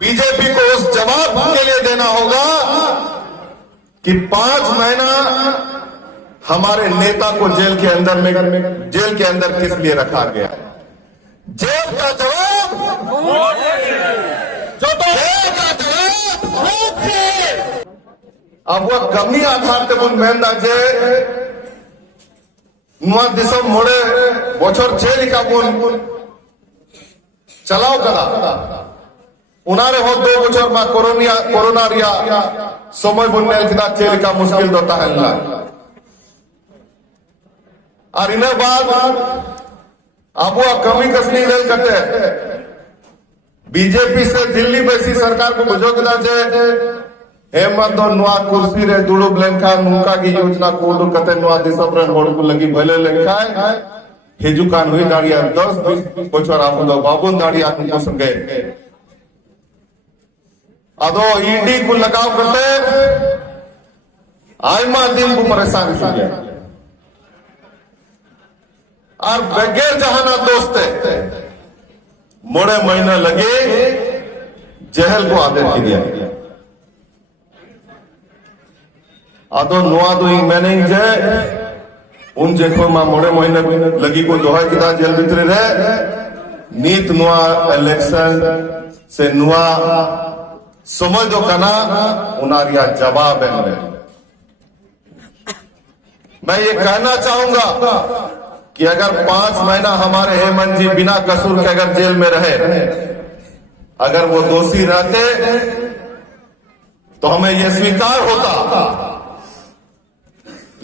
BJP को उस जवाब के लिए देना होगा कि 5 महीना हमारे नेता को जेल के अंदर किस लिए रखा गया। जेल का जवाब अब वह कमी आधार ते बुन मेहनत जे नुआ दिसम मोड़े बोछर जेल का बुन चलाओ कदा उनारे हो 2 बोछर मा कोरोना रिया समय बुन नेल किदा जेल का मुश्किल दोता है ना और इन बाद अब वो कमी कसनी रेल कटे बीजेपी से दिल्ली बैसी सरकार को बुझो किदा जे हेमंत नुआ कुर्सी रे दुड़ुब लेनखान उनका की योजना को कते नुआ दिसम रन होड़ को लगी भले लेनखाय हिजुकान हुई दाड़िया 10-20 बोछर आमुदो बाबुन दाड़िया को संगे अदो ईडी को लगाव करते आयमा दिन को परेशान हो गया और बगैर जहाना दोस्त मोड़े महीने लगे जेल को आदेश दिया आदो नुआ दो मैंने उन जेखो मा मोड़े महीने लगी को दोहा किदा जेल भीतर रहे नीत नुआ इलेक्शन से नुआ समझ दो कना उनारिया जवाब है। मैं ये कहना चाहूंगा कि अगर 5 महीना हमारे हेमंत जी बिना कसूर के अगर जेल में रहे अगर वो दोषी रहते तो हमें यह स्वीकार होता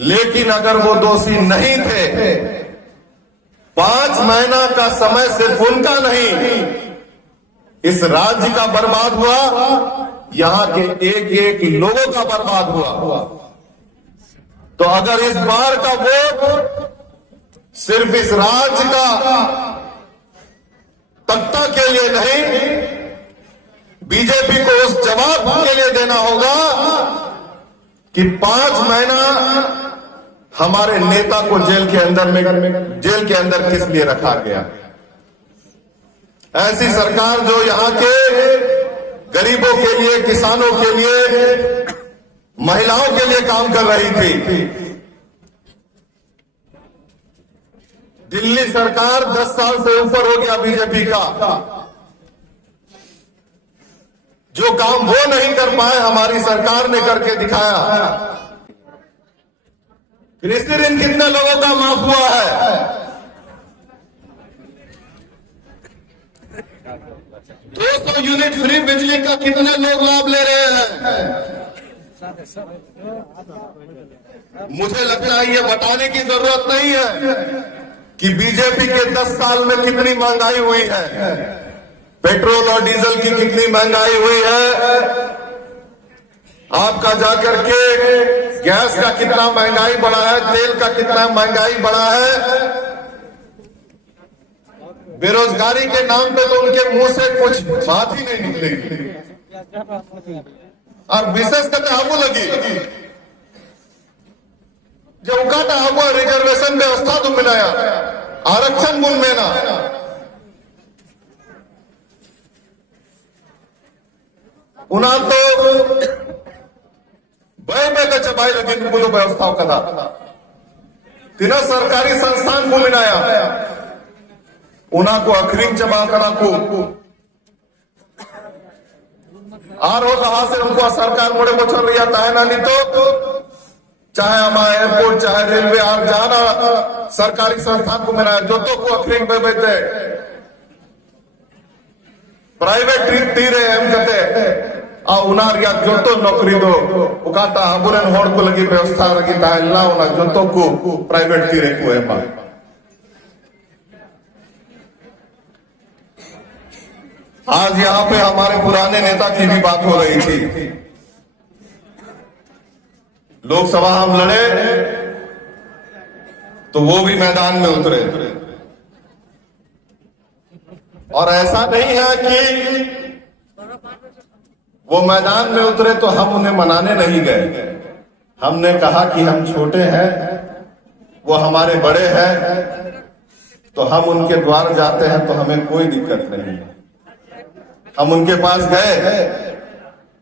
लेकिन अगर वो दोषी नहीं थे 5 महीना का समय सिर्फ उनका नहीं इस राज्य का बर्बाद हुआ यहां के एक लोगों का बर्बाद हुआ। तो अगर इस बार का वोट सिर्फ इस राज्य का तख्ता के लिए नहीं बीजेपी को उस जवाब के लिए देना होगा कि 5 महीना हमारे नेता को जेल के अंदर किस लिए रखा गया। ऐसी सरकार जो यहां के गरीबों के लिए किसानों के लिए महिलाओं के लिए काम कर रही थी। दिल्ली सरकार 10 साल से ऊपर हो गया बीजेपी का जो काम वो नहीं कर पाए हमारी सरकार ने करके दिखाया। कृषि ऋण कितने लोगों का माफ हुआ है 200 यूनिट फ्री बिजली का कितने लोग लाभ ले रहे हैं। मुझे लगता है ये बताने की जरूरत नहीं है कि बीजेपी के 10 साल में कितनी महंगाई हुई है पेट्रोल और डीजल की कितनी महंगाई हुई है आपका जाकर के गैस का कितना महंगाई बढ़ा है तेल का कितना महंगाई बढ़ा है। बेरोजगारी के नाम पे तो उनके मुंह से कुछ बात ही नहीं निकलेगी और विशेष करके आगू लगी जो उकाटा हुआ रिजर्वेशन व्यवस्था तो मिलाया आरक्षण मुन में ना उन्हें तो बे चबाई लगी बोलो व्यवस्थाओं का था तीनों सरकारी संस्थान को मिलाया उना को अखरीम चबा करा को आर हो रहा से उनको सरकार मोड़े को चल रही है ना नहीं तो चाहे हमारा एयरपोर्ट चाहे रेलवे आर जाना सरकारी संस्थान को मिला जो तो को अखरीम पे बैठे प्राइवेट तीरे एम कहते आ उनार या जो तो नौकरी दो उकाता हबुरन होड़ को लगी व्यवस्था लगी ताइला उना जो तो को प्राइवेट तीरे को है आज यहाँ पे हमारे पुराने नेता की भी बात हो रही थी। लोकसभा हम लड़े तो वो भी मैदान में उतरे और ऐसा नहीं है कि वो मैदान में उतरे तो हम उन्हें मनाने नहीं गए। हमने कहा कि हम छोटे हैं वो हमारे बड़े हैं तो हम उनके द्वार जाते हैं तो हमें कोई दिक्कत नहीं है। हम उनके पास गए,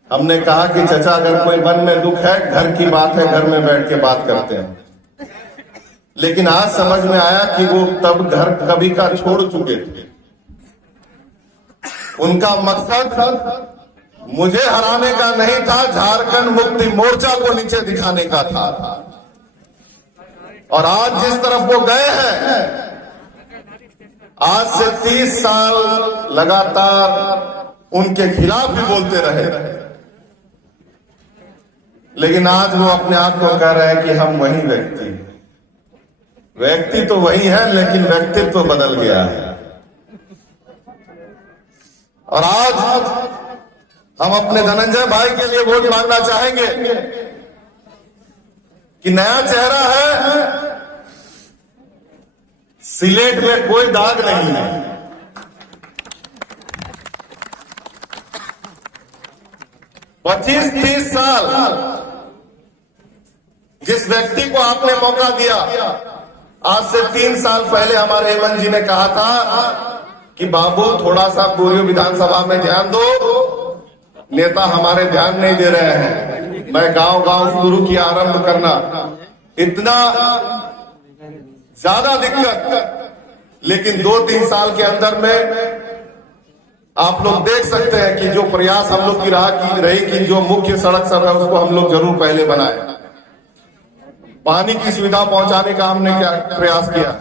हमने कहा कि चचा अगर कोई मन में दुख है, घर की बात है, घर में बैठ के बात करते हैं। लेकिन आज समझ में आया कि वो तब घर कभी का छोड़ चुके थे। उनका मकसद मुझे हराने का नहीं था, झारखंड मुक्ति मोर्चा को नीचे दिखाने का था। और आज जिस तरफ वो गए हैं, आज से 30 साल लगातार उनके खिलाफ भी बोलते रहे, लेकिन आज वो अपने आप को कह रहे हैं कि हम वही व्यक्ति तो वही है, लेकिन व्यक्तित्व तो बदल गया है। और आज हम अपने धनंजय भाई के लिए वोट मांगना चाहेंगे कि नया चेहरा है, सिलेट में कोई दाग नहीं है। पच्चीस 30 साल जिस व्यक्ति को आपने मौका दिया, आज से 3 साल पहले हमारे हेमंत जी ने कहा था कि बाबू थोड़ा सा बोरियो विधानसभा में ध्यान दो, नेता हमारे ध्यान नहीं दे रहे हैं। मैं गांव शुरू किया आरंभ करना, इतना ज्यादा दिक्कत, लेकिन 2-3 साल के अंदर में आप लोग देख सकते हैं कि जो प्रयास हम लोग की रही कि जो मुख्य सड़क सब है उसको हम लोग जरूर पहले बनाए। पानी की सुविधा पहुंचाने का हमने क्या प्रयास किया।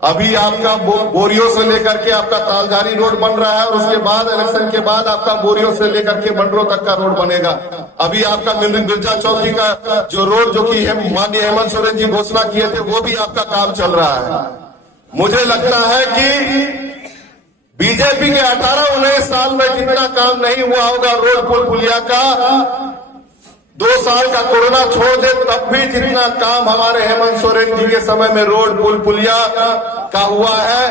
अभी आपका बोरियो से लेकर के आपका तालझारी रोड बन रहा है, और उसके बाद इलेक्शन के बाद आपका बोरियो से लेकर के बंडरो तक का रोड बनेगा। अभी आपका मिर्जा चौकी का जो रोड, जो कि माननीय हेमंत सोरेन जी घोषणा किए थे, वो भी आपका काम चल रहा है। मुझे लगता है कि बीजेपी के 18-19 साल में जितना काम नहीं हुआ होगा रोड पुल पुलिया का, 2 साल का कोरोना छोड़ दे तब भी जितना काम हमारे हेमंत सोरेन जी के समय में रोड पुल पुलिया का हुआ है,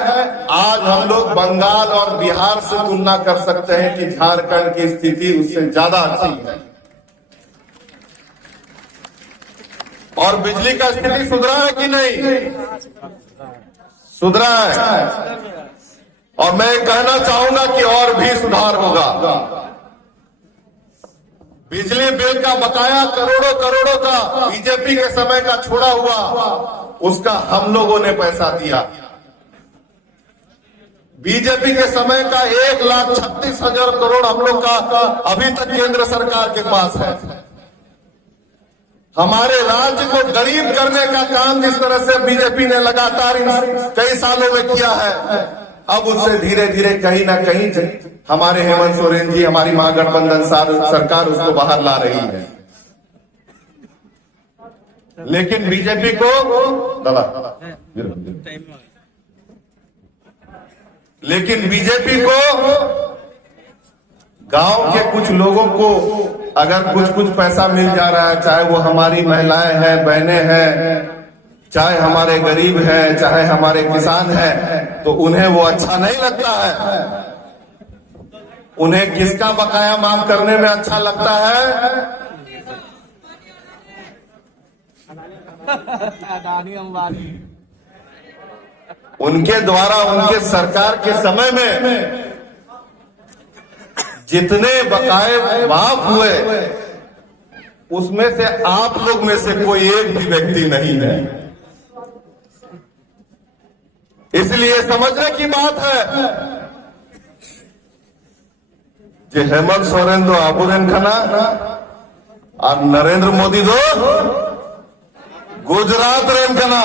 आज हम लोग बंगाल और बिहार से तुलना कर सकते हैं कि झारखंड की स्थिति उससे ज्यादा अच्छी है। और बिजली का स्थिति सुधरा है कि नहीं? सुधरा है। और मैं कहना चाहूंगा कि और भी सुधार होगा। बिजली बिल का बकाया करोड़ों का बीजेपी के समय का छोड़ा हुआ, उसका हम लोगों ने पैसा दिया। बीजेपी के समय का 1,36,000 करोड़ हम लोग का अभी तक केंद्र सरकार के पास है। हमारे राज्य को गरीब करने का काम जिस तरह से बीजेपी ने लगातार कई सालों में किया है, अब उससे धीरे धीरे कहीं ना कहीं हमारे हेमंत सोरेन जी, हमारी महागठबंधन सरकार उसको बाहर ला रही है। लेकिन बीजेपी को गांव के कुछ लोगों को अगर कुछ पैसा मिल जा रहा है, चाहे वो हमारी महिलाएं हैं, बहनें हैं, चाहे हमारे गरीब हैं, चाहे हमारे किसान हैं, तो उन्हें वो अच्छा नहीं लगता है। उन्हें किसका बकाया माफ करने में अच्छा लगता है? उनके द्वारा उनके सरकार के समय में जितने बकाये माफ हुए, उसमें से आप लोग में से कोई एक भी व्यक्ति नहीं है। इसलिए समझने की बात है कि हेमंत सोरेन दो आबुरेन खाना और नरेंद्र मोदी दो गुजरात रेन खाना।